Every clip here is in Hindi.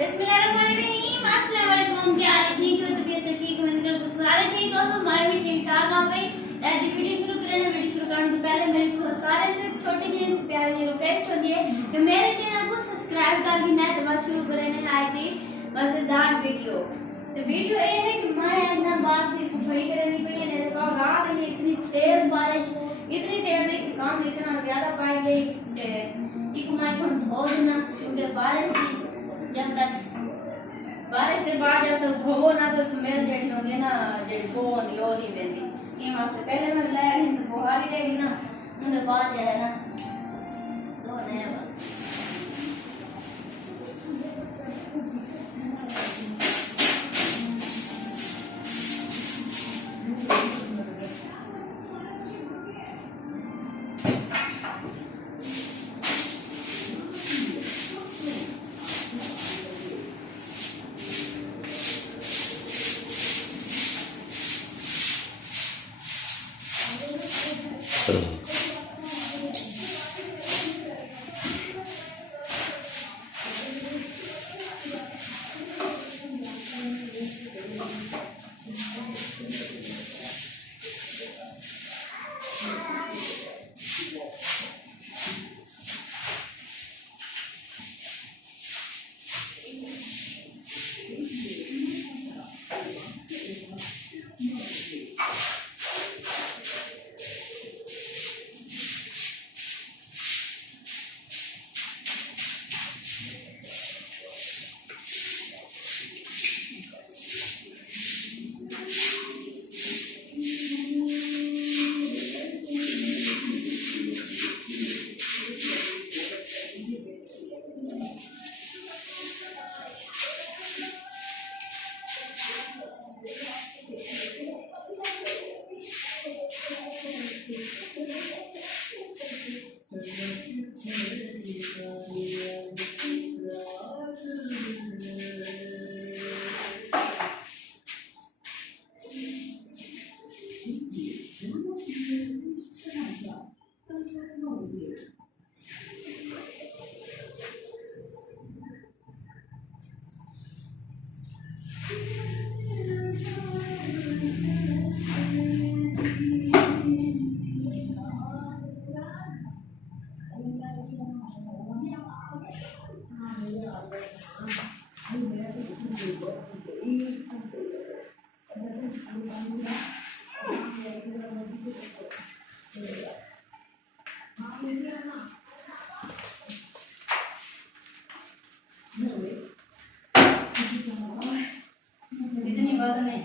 बिस्मिल्लाहिर्रहमानिर्रहीम। अस्सलाम वालेकुम। क्या हाल है? ठीक हो? तबीयत से ठीक हो? मैंने कहा सारे ठीक हो, हमारे भी ठीक ठाक। आप भाई आज वीडियो शुरू करें ना, वीडियो शुरू करने तो पहले मेरी तो सारे जो छोटे जी प्यारे रिक्वेस्ट होती है कि मेरे चैनल को सब्सक्राइब करके ना तो बस शुरू करें है थी मजेदार वीडियो। तो वीडियो ये है कि मैं अपना बात की सफाई करनी पड़ी है। देखो रात में इतनी तेज बारिश, इतनी तेज है कि काम इतना ज्यादा पड़ गई कि मैं को धो देना, क्योंकि बारिश की जब तक बारिश के बाद जब तक धोवो ना तो स्मेल जेडी होंदी ना जेडी वो नहीं वेंदी। ये वास्ते पहले मैं लाया तो बुहारी रहेगी ना, उसके बाद जो है ना तो नया इतनी वजन है।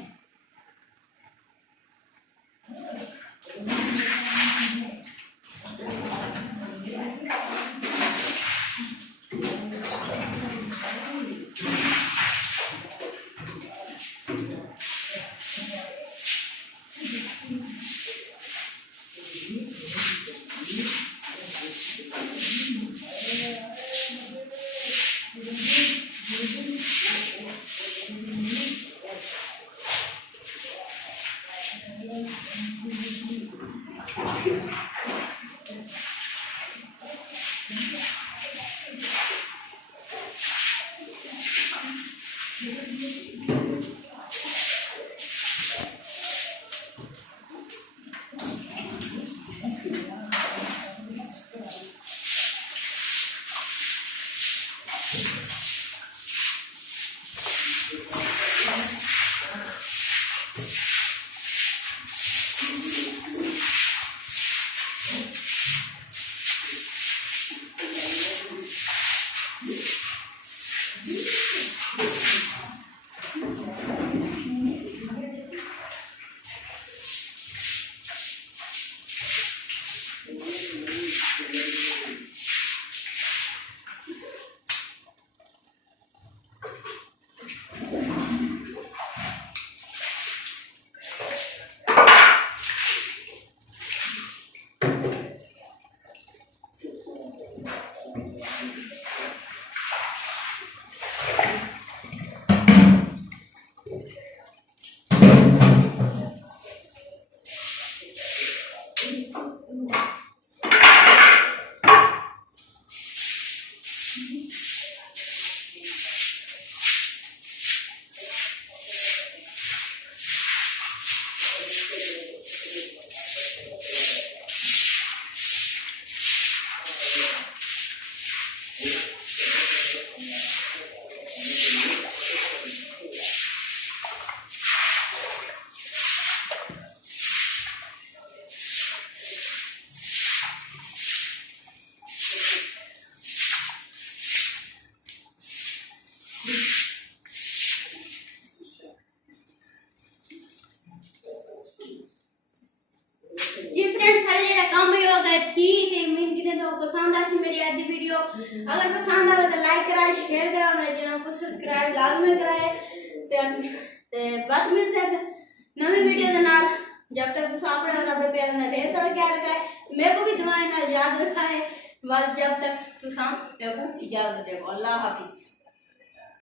अगर पसंद आवे तो लाइक कराए, शेयर कराए, मेरे चैनल को सब्सक्राइब लाजमी कराए। ते बात मिल सके नवी वीडियो के नाल। जब तक तुम अपने और अपने प्यारे का ढेर सारा ख्याल रखा है, मेरे को भी दुआएं नाल याद रखा है। जब तक तुम मेरे को इजाजत दो। अल्लाह हाफिज।